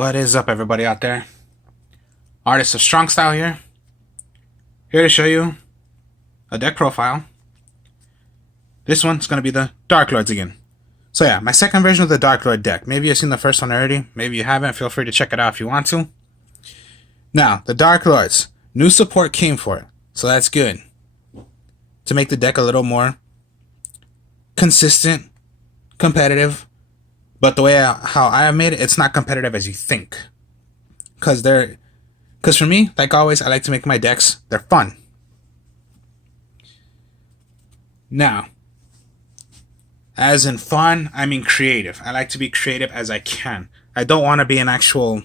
What is up, everybody out there? Artist of Strong Style here to show you a deck profile. This one's going to be the Darklords again. So yeah, my second version of the Darklord deck. Maybe you've seen the first one already, maybe you haven't. Feel free to check it out if you want to. Now, the Darklords, new support came for it, so that's good. To make the deck a little more consistent, competitive, but the way how I have made it, it's not competitive as you think. Because for me, like always, I like to make my decks, they're fun. Now, as in fun, I mean creative. I like to be creative as I can. I don't want to be an actual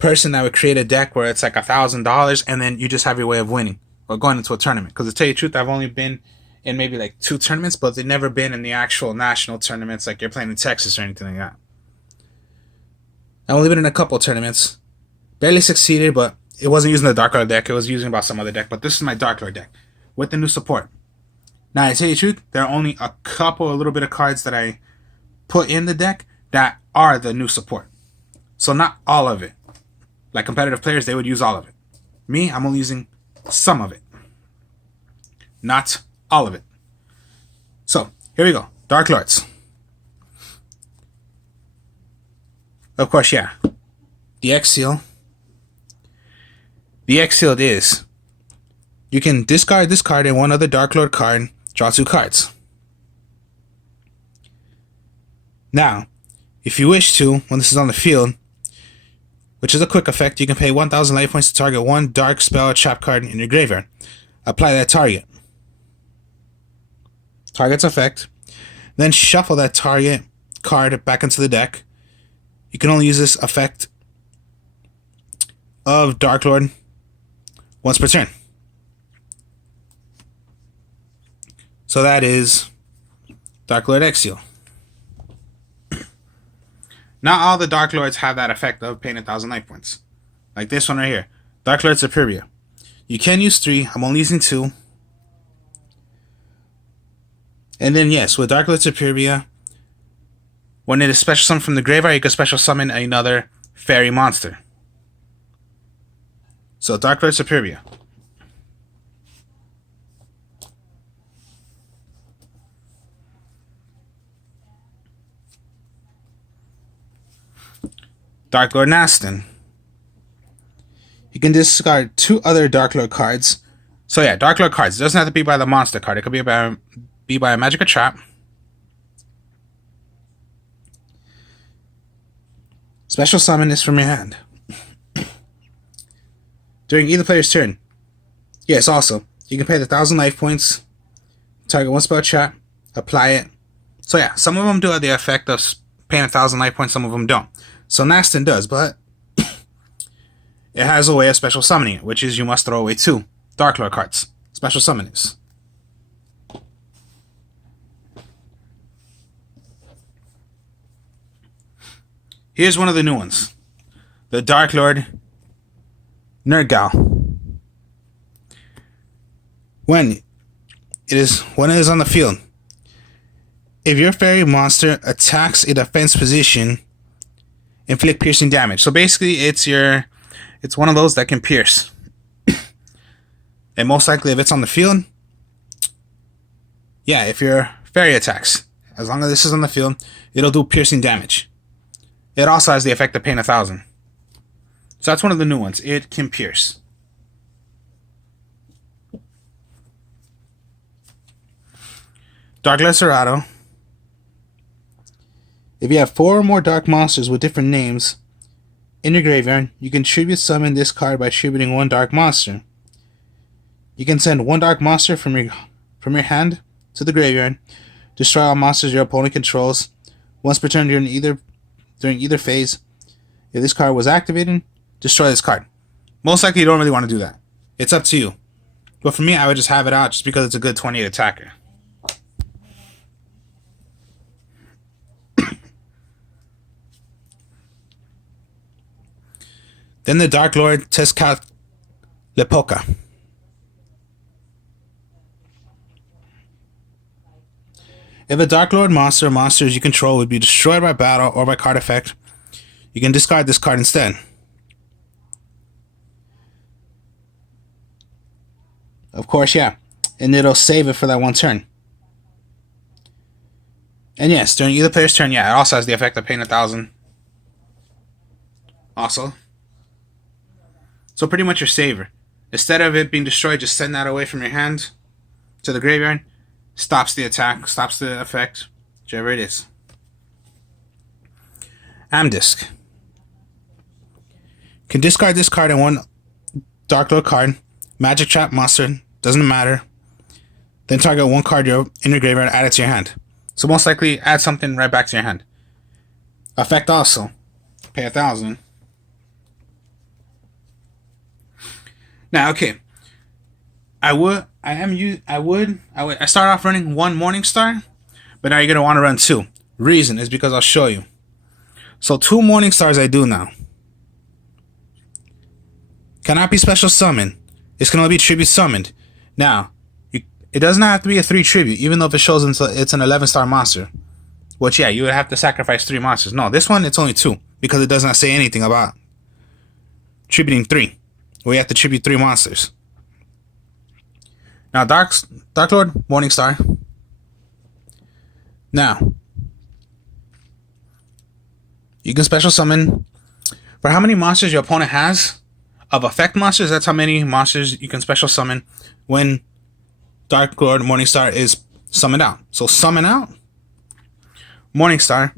person that would create a deck where it's like $1,000 and then you just have your way of winning or going into a tournament. Because to tell you the truth, I've only been in maybe like 2 tournaments, but they've never been in the actual national tournaments like you're playing in Texas or anything like that. I've only been in a couple tournaments. Barely succeeded, but it wasn't using the Darklord deck. It was using about some other deck. But this is my Darklord deck with the new support. Now, to tell you the truth, there are only a little bit of cards that I put in the deck that are the new support. So not all of it. Like competitive players, they would use all of it. Me, I'm only using some of it. Not all of it. So, here we go. Darklords. Of course, yeah. The X seal. The X sealed is you can discard this card and one other Darklord card, draw 2 cards. Now, if you wish to, when this is on the field, which is a quick effect, you can pay 1,000 life points to target one dark spell or trap card in your graveyard. Apply that target. Target's effect. Then shuffle that target card back into the deck. You can only use this effect of Darklord once per turn. So that is Darklord X seal. Not all the Darklords have that effect of paying 1,000 life points. Like this one right here. Darklord Superbia. You can use 3. I'm only using 2. And then yes, with Darklord Superbia, when it is special summoned from the graveyard, you can special summon another fairy monster. So Darklord Superbia. Darklord Nastin. You can discard 2 other Darklord cards. So yeah, Darklord cards. It doesn't have to be by the monster card. It could be by a magic or trap. Special summon this from your hand. During either player's turn. Yes, also, you can pay the 1,000 life points, target one spell trap, apply it. So yeah, some of them do have the effect of paying 1,000 life points, some of them don't. So Nastin does, but it has a way of special summoning it, which is you must throw away 2 Darklord cards. Special summon this. Here's one of the new ones. The Darklord Nergal. When it is on the field, if your fairy monster attacks a defense position, inflict piercing damage. So basically, it's one of those that can pierce. And most likely, if it's on the field, yeah, if your fairy attacks, as long as this is on the field, it'll do piercing damage. It also has the effect of paying 1,000. So that's one of the new ones. It can pierce. Dark Lacerado. If you have 4 or more dark monsters with different names in your graveyard, you can tribute summon this card by tributing 1 dark monster. You can send 1 dark monster from your hand to the graveyard. Destroy all monsters your opponent controls once per turn during either phase. If this card was activated, destroy this card. Most likely you don't really want to do that. It's up to you. But for me, I would just have it out just because it's a good 28 attacker. Then the Darklord Tezcatlipoca. If a Darklord monster or monsters you control would be destroyed by battle or by card effect, you can discard this card instead. Of course, yeah. And it'll save it for that one turn. And yes, during either player's turn, yeah, it also has the effect of paying 1,000. Also. So pretty much your saver. Instead of it being destroyed, just send that away from your hand to the graveyard. Stops the attack, stops the effect, whichever it is. Amdisk. Can discard this card and one darklord card. Magic trap monster, doesn't matter. Then target one card in your graveyard and add it to your hand. So most likely add something right back to your hand. Effect also. Pay 1,000. Now, okay. I start off running one Morningstar, but now you're gonna want to run two. Reason is because I'll show you. So 2 Morningstars I do now. Cannot be special summoned. It's gonna be tribute summoned. Now, it does not have to be a 3 tribute, even though if it shows it's an 11-star monster. Which, yeah, you would have to sacrifice 3 monsters. No, this one, it's only 2, because it does not say anything about tributing 3. Where you have to tribute 3 monsters. Now, Darklord, Morningstar. Now, you can special summon for how many monsters your opponent has of effect monsters. That's how many monsters you can special summon when Darklord Morningstar is summoned out. So summon out Morningstar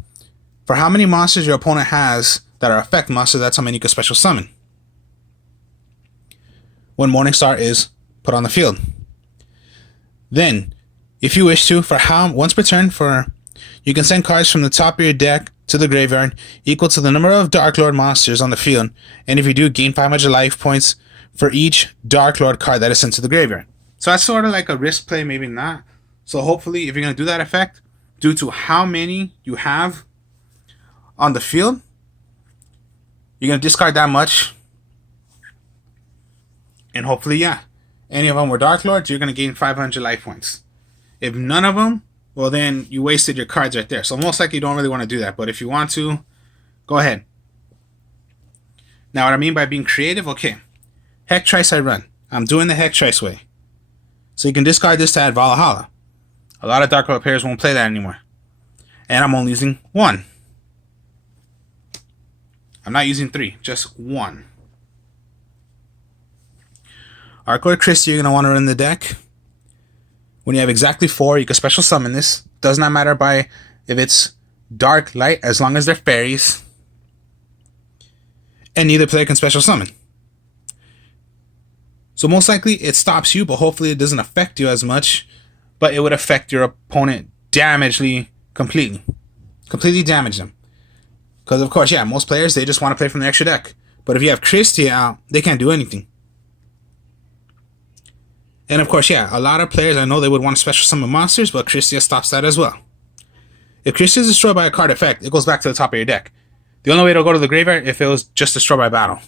for how many monsters your opponent has that are effect monsters. That's how many you can special summon when Morningstar is put on the field. Then, if you wish to, for once per turn, you can send cards from the top of your deck to the graveyard equal to the number of Darklord monsters on the field, and if you do, gain 500 life points for each Darklord card that is sent to the graveyard. So that's sort of like a risk play, maybe not. So hopefully, if you're going to do that effect, due to how many you have on the field, you're going to discard that much. And hopefully, yeah, any of them were Darklords, you're going to gain 500 life points. If none of them, well, then you wasted your cards right there. So most likely you don't really want to do that. But if you want to, go ahead. Now, what I mean by being creative, okay. Heck Trice I run. I'm doing the Heck Trice way. So you can discard this to add Valhalla. A lot of Darklord players won't play that anymore. And I'm only using 1. I'm not using 3, just 1. Arclord Christie, you're going to want to run the deck. When you have exactly 4, you can special summon this. Does not matter if it's dark, light, as long as they're fairies. And neither player can special summon. So most likely it stops you, but hopefully it doesn't affect you as much. But it would affect your opponent completely. Completely damage them. Because of course, yeah, most players, they just want to play from the extra deck. But if you have Christie out, they can't do anything. And of course, yeah, a lot of players, I know they would want to special summon monsters, but Christia stops that as well. If Christia is destroyed by a card effect, it goes back to the top of your deck. The only way it'll go to the graveyard if it was just destroyed by battle.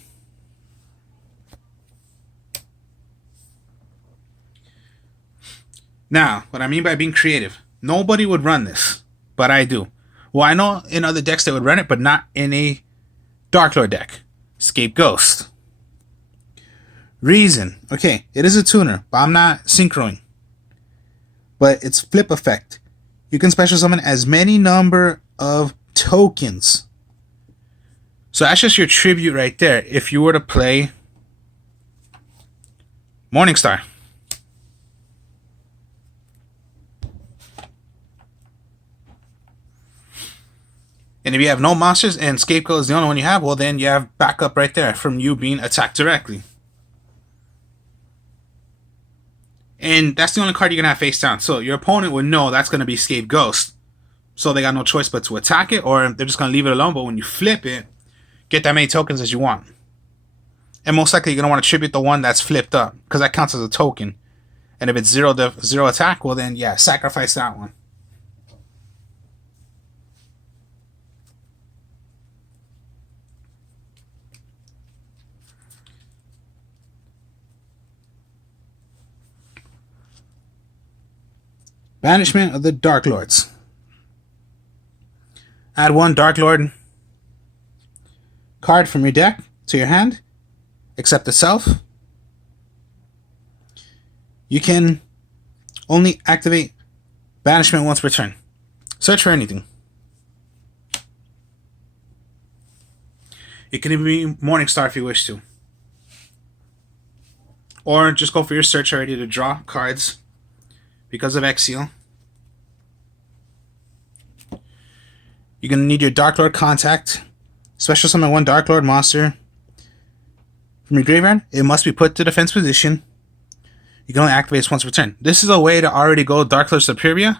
Now, what I mean by being creative, nobody would run this, but I do. Well, I know in other decks they would run it, but not in a Darklord deck. Scapegoat. Reason. Okay, it is a tuner, but I'm not synchroing. But it's flip effect. You can special summon as many number of tokens. So that's just your tribute right there. If you were to play Morningstar. And if you have no monsters and Scapegoat is the only one you have, well then you have backup right there from you being attacked directly. And that's the only card you're going to have face down. So your opponent would know that's going to be Scapegoat. So they got no choice but to attack it, or they're just going to leave it alone. But when you flip it, get that many tokens as you want. And most likely you're going to want to tribute the one that's flipped up, because that counts as a token. And if it's zero attack, well then, yeah, sacrifice that one. Banishment of the Darklords. Add 1 Darklord card from your deck to your hand, except itself, you can only activate banishment once per turn. Search for anything. It can even be Morningstar if you wish to. Or just go for your search already to draw cards because of Exile. You're going to need your Darklord contact. Special summon one Darklord monster from your graveyard. It must be put to defense position. You can only activate this once per turn. This is a way to already go Darklord Superior.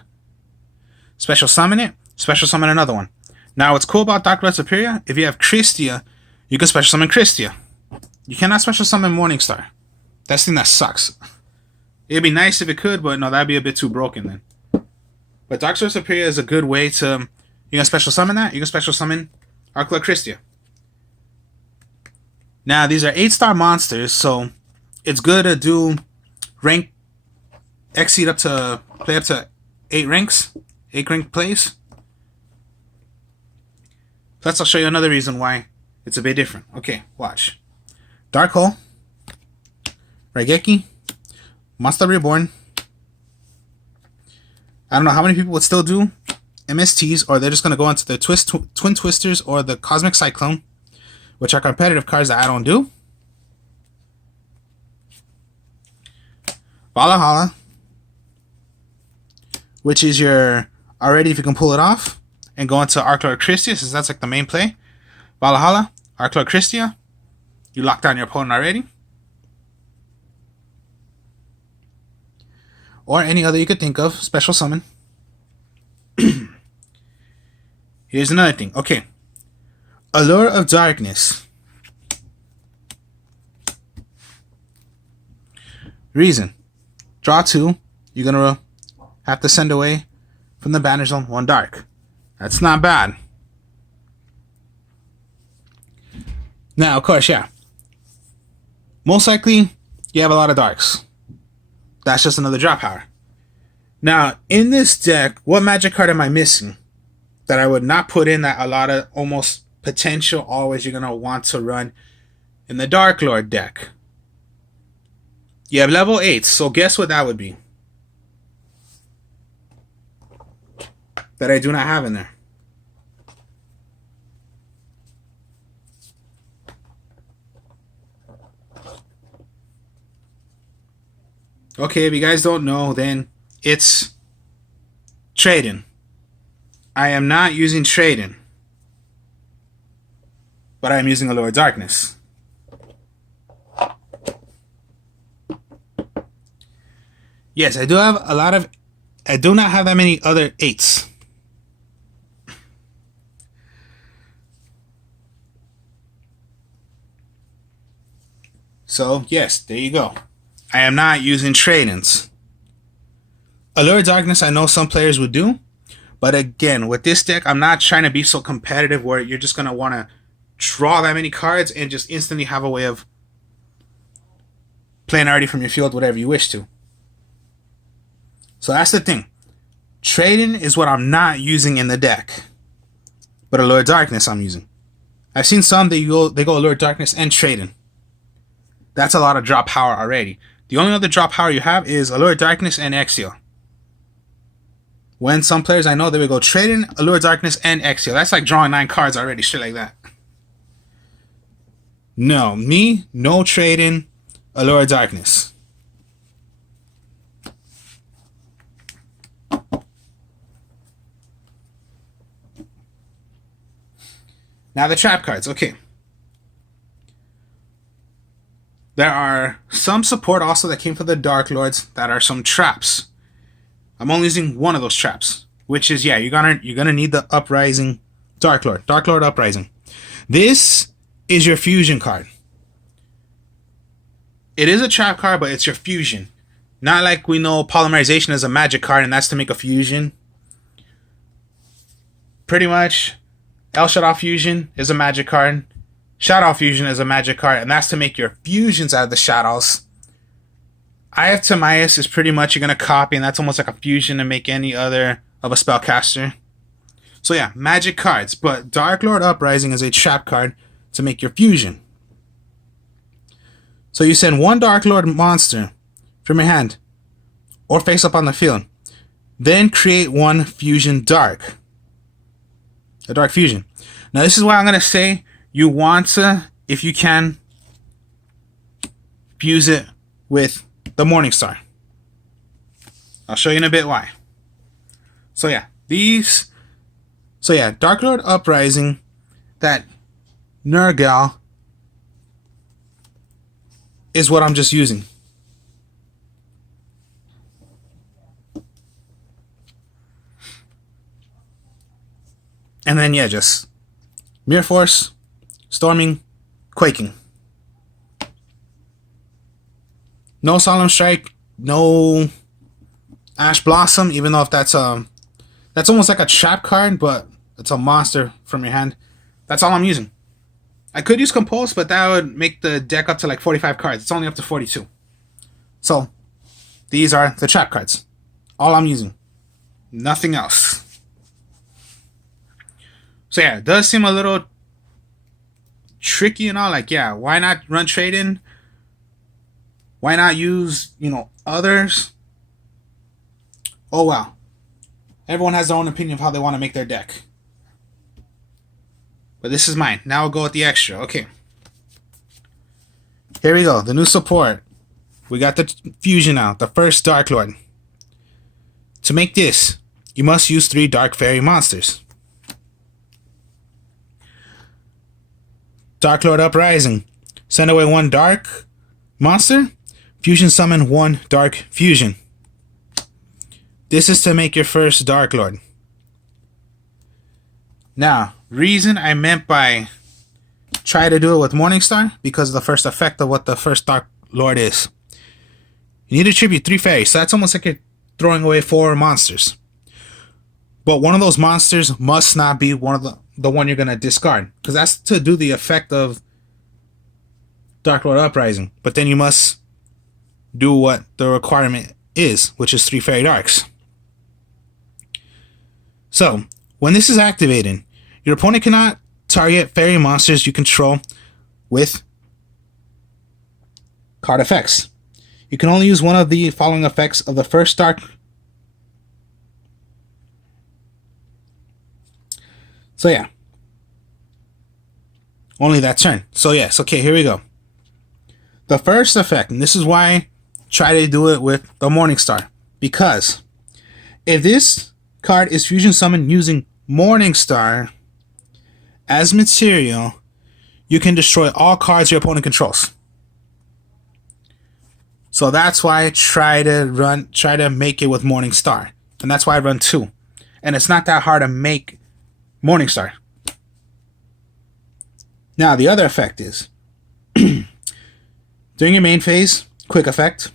Special summon it. Special summon another one. Now what's cool about Darklord Superior, if you have Christia, you can special summon Christia. You cannot special summon Morningstar. That's the thing that sucks. It'd be nice if it could, but no, that'd be a bit too broken then. But Darklord Superior is a good way to... You can special summon that. You can special summon Darklord Christia. Now, these are 8-star monsters, so it's good to do rank exceed up to play up to 8 ranks, 8 rank plays. Plus, I'll show you another reason why it's a bit different. Okay, watch. Dark Hole, Raigeki, Monster Reborn. I don't know how many people would still do MSTs, or they're just going to go into the Twin Twisters or the Cosmic Cyclone, which are competitive cards that I don't do. Valhalla, which is your already if you can pull it off and go into Darklord Christia, since that's like the main play. Valhalla, Darklord Christia, you lock down your opponent already. Or any other you could think of, special summon. Here's another thing. Okay. Allure of Darkness. Reason. Draw 2. You're going to have to send away from the banner zone 1 dark. That's not bad. Now, of course, yeah. Most likely, you have a lot of darks. That's just another drop power. Now, in this deck, what magic card am I missing that I would not put in that a lot of almost potential always you're going to want to run in the Darklord deck? You have level 8, so guess what that would be? That I do not have in there. Okay, if you guys don't know, then it's Trading. I am not using Trading, but I am using Allure of Darkness. Yes, I do have a lot of... I do not have that many other 8s. So, yes, there you go. I am not using trade-ins. Allure of Darkness, I know some players would do. But again, with this deck, I'm not trying to be so competitive where you're just going to want to draw that many cards and just instantly have a way of playing already from your field, whatever you wish to. So that's the thing. Trading is what I'm not using in the deck. But Allure of Darkness I'm using. I've seen some they go Allure of Darkness and Trading. That's a lot of drop power already. The only other drop power you have is Allure of Darkness and Exile. When some players I know, they would go Trading, Allure of Darkness, and Exile. That's like drawing 9 cards already, shit like that. No, me, no Trading, Allure of Darkness. Now the trap cards, okay. There are some support also that came from the Dark Lords that are some traps. I'm only using one of those traps, which is, yeah, you're gonna need the Uprising Darklord. Darklord Uprising. This is your fusion card. It is a trap card, but it's your fusion. Not like we know Polymerization is a magic card and that's to make a fusion. Pretty much, El Shadow Fusion is a magic card. Shadow Fusion is a magic card, and that's to make your fusions out of the shadows. Eye of Timaeus is pretty much you're going to copy, and that's almost like a fusion to make any other of a spellcaster. So yeah, magic cards. But Darklord Uprising is a trap card to make your fusion. So you send one Darklord monster from your hand or face up on the field. Then create one fusion dark. A dark fusion. Now this is why I'm going to say you want to, if you can, fuse it with the Morningstar. I'll show you in a bit why. So yeah, Darklord Uprising, that Nurgle is what I'm just using. And then yeah, just Mirror Force, Storming, Quaking. No Solemn Strike, no Ash Blossom, even though if that's almost like a trap card, but it's a monster from your hand. That's all I'm using. I could use Compulse, but that would make the deck up to like 45 cards. It's only up to 42. So, these are the trap cards. All I'm using. Nothing else. So yeah, it does seem a little tricky and all. Like, yeah, why not run trade-in? Why not use, others? Oh well. Everyone has their own opinion of how they want to make their deck. But this is mine. Now I'll go with the extra. Okay. Here we go. The new support. We got the fusion out. The first Darklord. To make this, you must use 3 Dark Fairy monsters. Darklord Uprising. Send away 1 Dark monster. Fusion summon 1 Dark Fusion. This is to make your first Darklord. Now, reason I meant by try to do it with Morningstar, because of the first effect of what the first Darklord is. You need to tribute 3 fairies, so that's almost like you're throwing away 4 monsters. But one of those monsters must not be one of the one you're going to discard, because that's to do the effect of Darklord Uprising. But then you must do what the requirement is, which is 3 Fairy Darks. So, when this is activated, your opponent cannot target fairy monsters you control with card effects. You can only use one of the following effects of the first dark. So yeah. Only that turn. So yes, okay, here we go. The first effect, and this is why I try to do it with the Morningstar. Because if this card is fusion summoned using Morningstar as material, you can destroy all cards your opponent controls. So that's why I try to make it with Morningstar. And that's why I run 2. And it's not that hard to make Morningstar. Now the other effect is during your main phase, quick effect.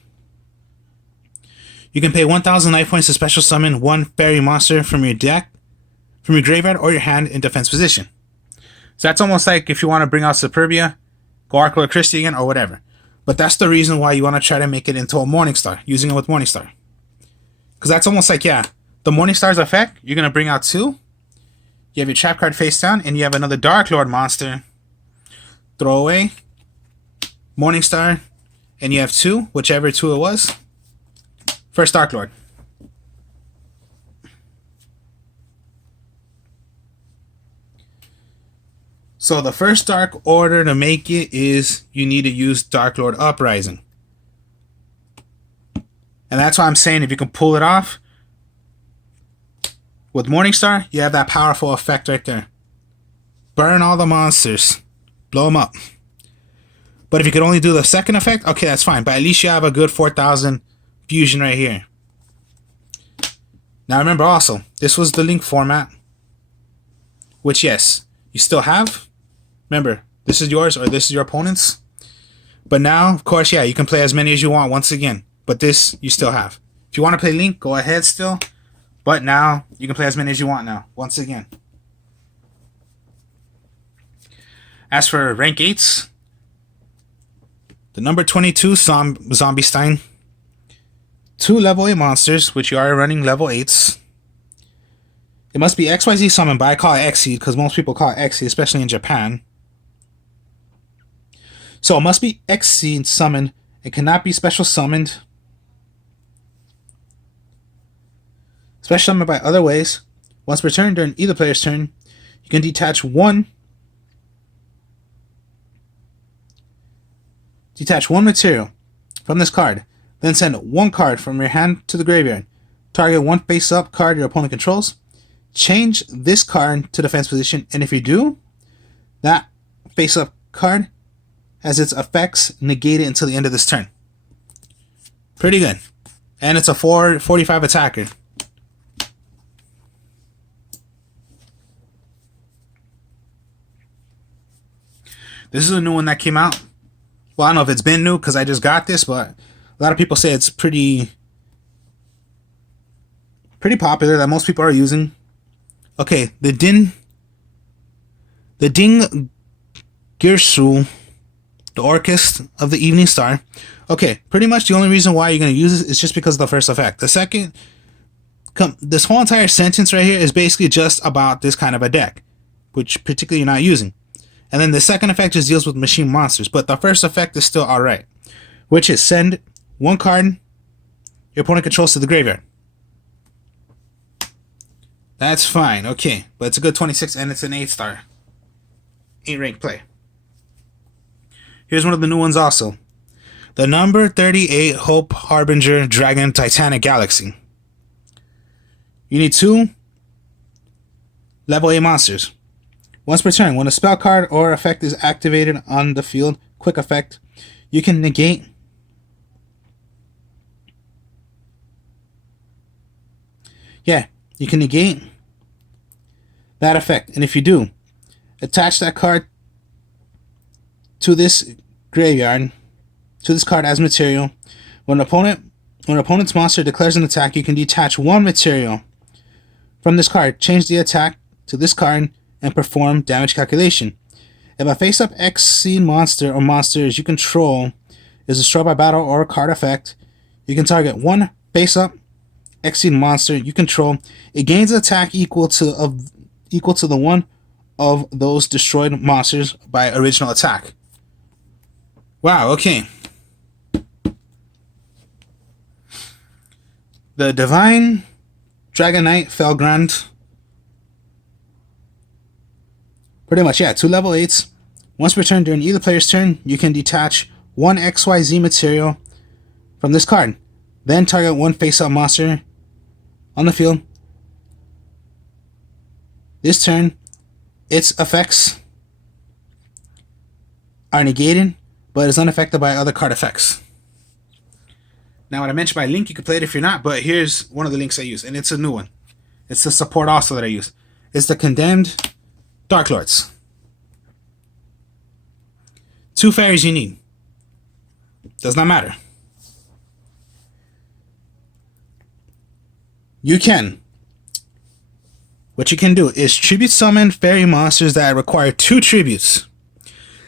You can pay 1,000 life points to special summon 1 fairy monster from your deck, from your graveyard or your hand in defense position. So that's almost like if you want to bring out Superbia, go Arclord Christie again, or whatever. But that's the reason why you want to try to make it into a Morningstar, using it with Morningstar. Because that's almost like, yeah, the Morningstar's effect, you're going to bring out 2. You have your trap card face down, and you have another Darklord monster. Throw away. Morningstar, and you have 2, whichever 2 it was. First Darklord. So the first dark order to make it is you need to use Darklord Uprising. And that's why I'm saying if you can pull it off with Morningstar, you have that powerful effect right there. Burn all the monsters. Blow them up. But if you could only do the second effect, okay, that's fine. But at least you have a good 4,000 fusion right here. Now remember also, this was the link format. Which, yes, you still have. Remember, this is yours or this is your opponent's. But now, of course, yeah, you can play as many as you want once again. But this, you still have. If you want to play Link, go ahead still. But now, you can play as many as you want now, once again. As for rank 8s, the number 22, Zombie Stein. 2 level 8 monsters, which you are running level 8s. It must be XYZ summoned, but I call it XZ because most people call it XZ, especially in Japan. So it must be Xyz summoned. It cannot be special summoned. Special summoned by other ways. Once per turn during either player's turn, you can detach one material from this card. Then send one card from your hand to the graveyard. Target one face-up card your opponent controls. Change this card to defense position, and if you do, that face-up card has its effects negated until the end of this turn. Pretty good. And it's a 445 attacker. This is a new one that came out. Well, I don't know if it's been new because I just got this, but a lot of people say it's pretty popular, that most people are using. Okay, the Ding Girsu, the Orchest of the Evening Star. Okay, pretty much the only reason why you're going to use this is just because of the first effect. The second, this whole entire sentence right here is basically just about this kind of a deck, which particularly you're not using. And then the second effect just deals with machine monsters, but the first effect is still alright, which is send one card your opponent controls to the graveyard. That's fine, okay, but it's a good 26 and it's an 8-star. 8-rank play. Here's one of the new ones also. The number 38 Hope Harbinger Dragon Titanic Galaxy. You need 2 level 8 monsters. Once per turn, when a spell card or effect is activated on the field, quick effect, you can negate that effect. And if you do, attach that card to this graveyard, to this card as material. When an opponent's monster declares an attack, you can detach one material from this card, change the attack to this card, and perform damage calculation. If a face-up Xyz monster or monsters you control is destroyed by battle or a card effect, you can target one face-up Xyz monster you control. It gains an attack equal to the one of those destroyed monsters by original attack. Wow, okay. The Divine Dragon Knight Felgrand. Pretty much, yeah, 2 level 8s. Once per turn during either player's turn, you can detach one XYZ material from this card. Then target one face-up monster on the field. This turn, its effects are negated, but is unaffected by other card effects. Now, when I mentioned by link, you can play it if you're not, but here's one of the links I use, and it's a new one. It's the support also that I use. It's the Condemned Darklords. 2 fairies you need. Does not matter. What you can do is tribute summon fairy monsters that require 2 tributes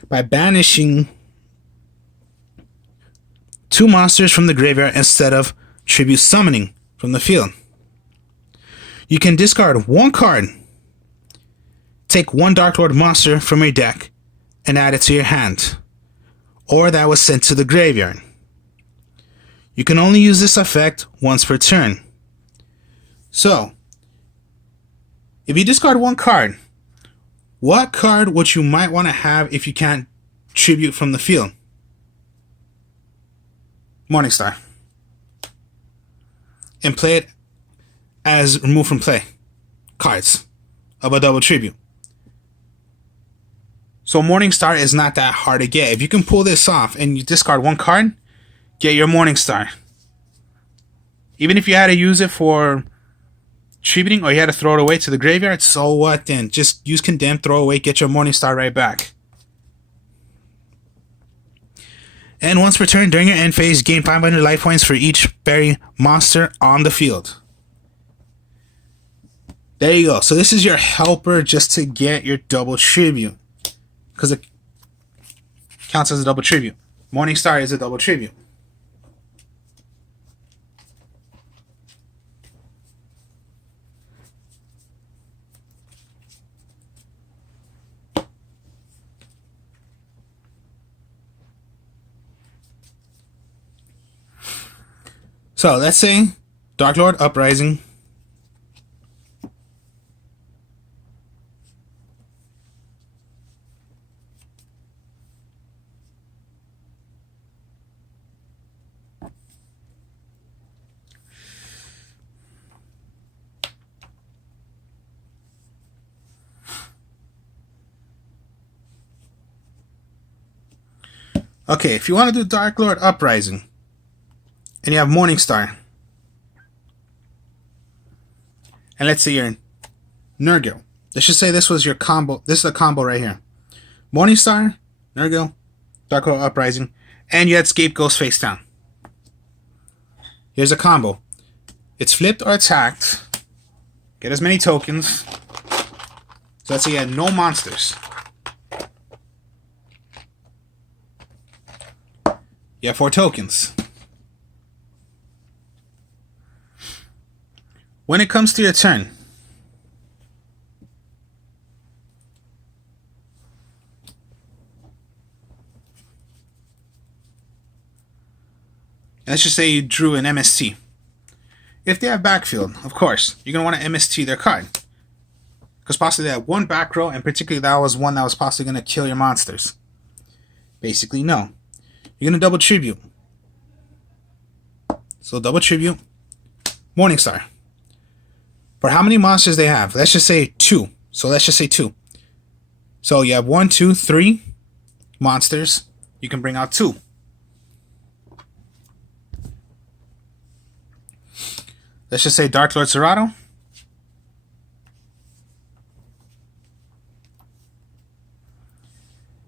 by banishing 2 monsters from the graveyard instead of tribute summoning from the field. You can discard 1 card, take 1 Darklord monster from your deck, and add it to your hand, or that was sent to the graveyard. You can only use this effect once per turn. So, if you discard 1 card, what card would you might want to have if you can't tribute from the field? Morningstar. And play it as remove from play cards of a double tribute. So Morningstar is not that hard to get. If you can pull this off and you discard 1 card, get your Morningstar. Even if you had to use it for tributing or you had to throw it away to the graveyard, so what then? Just use Condemn, throw away, get your Morningstar right back. And once per turn during your end phase, gain 500 life points for each fairy monster on the field. There you go. So this is your helper just to get your double tribute, because it counts as a double tribute. Morningstar is a double tribute. So let's say Darklord Uprising. Okay, if you want to do Darklord Uprising, and you have Morningstar, and let's say you're in Nurgle. Let's just say this was your combo. This is a combo right here. Morningstar, Nurgle, Darklord Uprising, and you had Scapegoat face down. Here's a combo. It's flipped or attacked. Get as many tokens. So let's say you had no monsters. You have 4 tokens. When it comes to your turn, let's just say you drew an MST. If they have backfield, of course, you're going to want to MST their card. Because possibly they have one back row, and particularly that was one that was possibly going to kill your monsters. Basically, no. You're going to double tribute. So double tribute. Morningstar. For how many monsters they have? Let's just say 2. So let's just say 2. So you have 1, 2, 3 monsters. You can bring out 2. Let's just say Darklord Serato.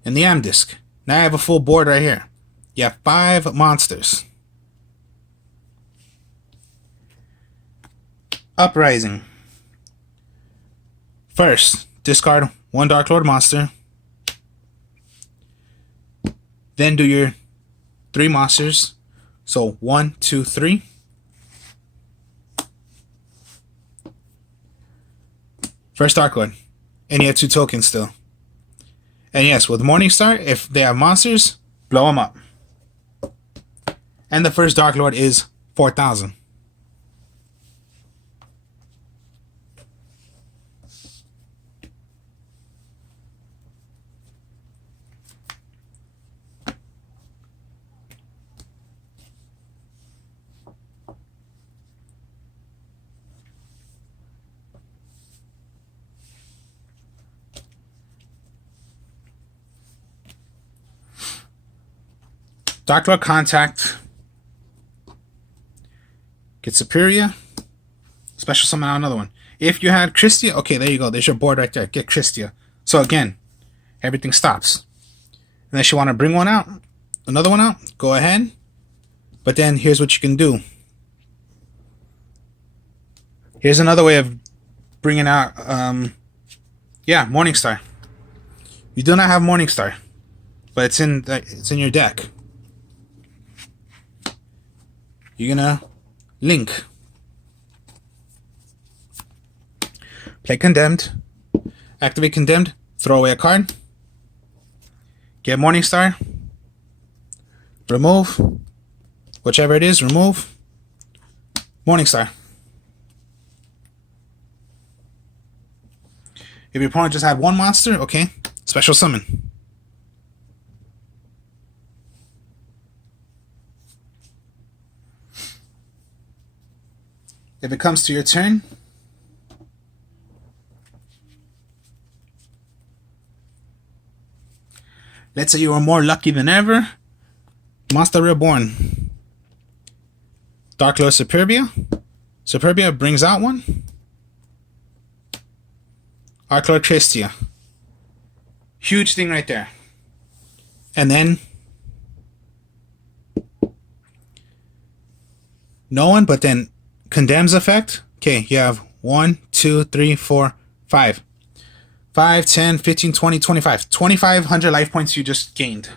And the Amdisk. Now I have a full board right here. You have 5 monsters. Uprising. First, discard 1 Darklord monster. Then do your 3 monsters. So 1, 2, 3. First Darklord. And you have 2 tokens still. And yes, with Morningstar, if they have monsters, blow them up. And the first Darklord is 4,000. Darklord Contact. Get Superior. Special summon out another one. If you had Christia, okay, there you go. There's your board right there. Get Christia. So again, everything stops. Unless you want to bring one out, another one out, go ahead. But then here's what you can do. Here's another way of bringing out, yeah, Morningstar. You do not have Morningstar, but it's in your deck. You're gonna link. Play Condemned. Activate Condemned. Throw away a card. Get Morningstar. Remove. Whichever it is, remove. Morningstar. If your opponent just had 1 monster, okay. Special summon. If it comes to your turn, let's say you are more lucky than ever. Monster Reborn. Darklord Superbia. Superbia brings out 1. Darklord Christia. Huge thing right there. And then no one, but then Condemns effect. Okay, you have 1, 2, 3, 4, 5. 5, 10, 15, 20, 25. 2,500 life points you just gained.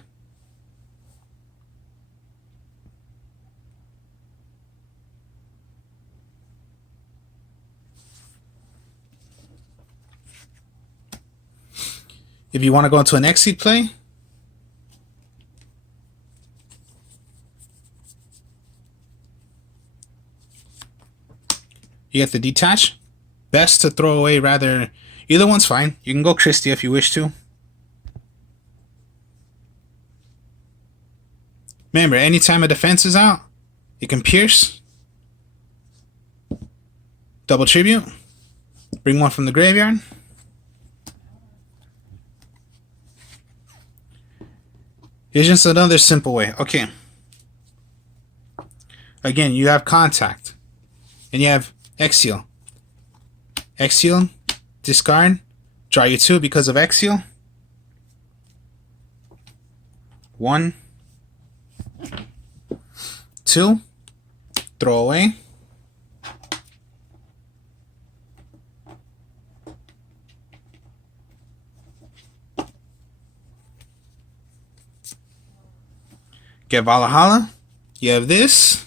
If you want to go into an exit play, You get the detach. Best to throw away rather. Either one's fine. You can go Christie if you wish to. Remember, anytime a defense is out, you can pierce. Double tribute. Bring one from the graveyard. Here's just another simple way. Okay. Again, you have contact. And you have Exile. Exile, discard, draw you 2 because of Exile. 1, 2, throw away. Get Valhalla. You have this.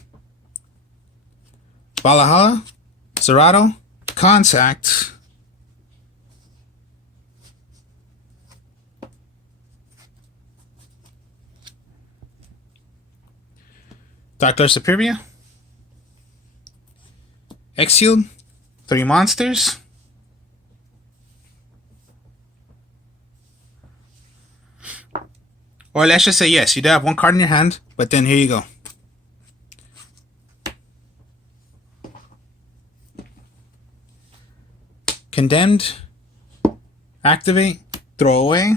Valhalla, Zerato, contact. Darklord Superior. Exiled. 3 monsters. Or let's just say yes, you do have 1 card in your hand, but then here you go. Condemned. Activate. Throw away.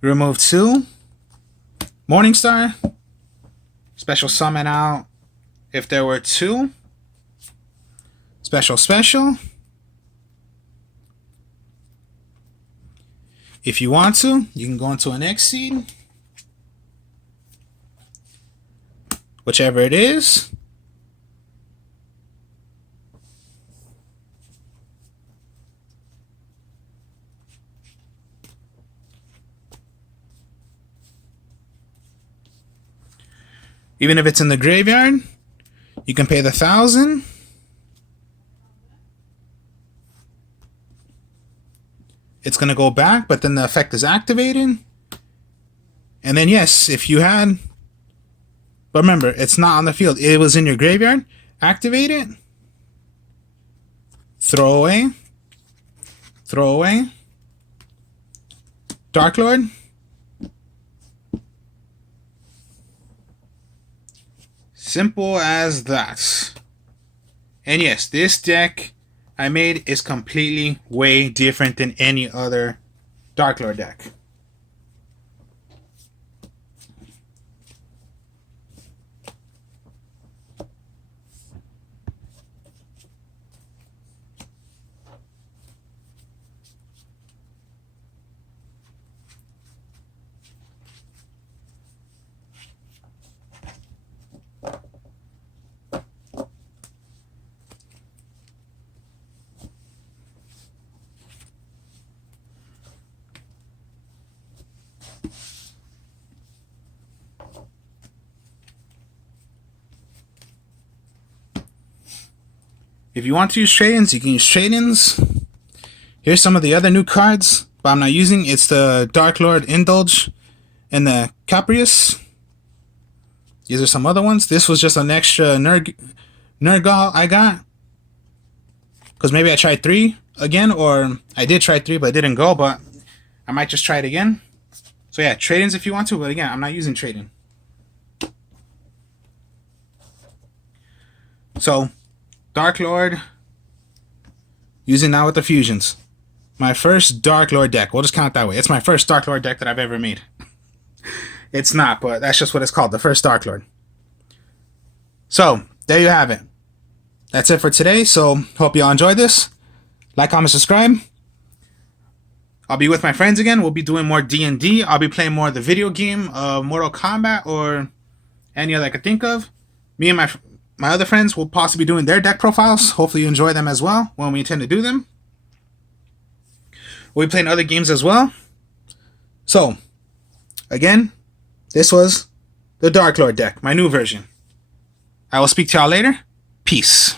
Remove 2. Morningstar. Special summon out if there were 2. Special. If you want to, you can go into an Exceed. Whichever it is. Even if it's in the graveyard, you can pay the 1,000. It's going to go back, but then the effect is activated. And then yes, if you had... But remember, it's not on the field. It was in your graveyard. Activate it. Throw away. Throw away. Darklord. Simple as that. And yes, this deck I made is completely way different than any other Darklord deck. If you want to use trade-ins, you can use trade-ins. Here's some of the other new cards, but I'm not using. It's the Darklord Indulge and the Caprius. These are some other ones. This was just an extra Nergal I got. Because maybe I tried 3 again, or I did try 3, but it didn't go, but I might just try it again. So yeah, trade-ins if you want to, but again, I'm not using trade-in. So, Darklord, using now with the fusions. My first Darklord deck. We'll just count it that way. It's my first Darklord deck that I've ever made. It's not, but that's just what it's called. The first Darklord. So, there you have it. That's it for today. So, hope y'all enjoyed this. Like, comment, subscribe. I'll be with my friends again. We'll be doing more D&D. I'll be playing more of the video game of Mortal Kombat or any other I could think of. Me and my other friends will possibly be doing their deck profiles. Hopefully you enjoy them as well when we intend to do them. We'll be playing other games as well. So, again, this was the Darklord deck, my new version. I will speak to y'all later. Peace.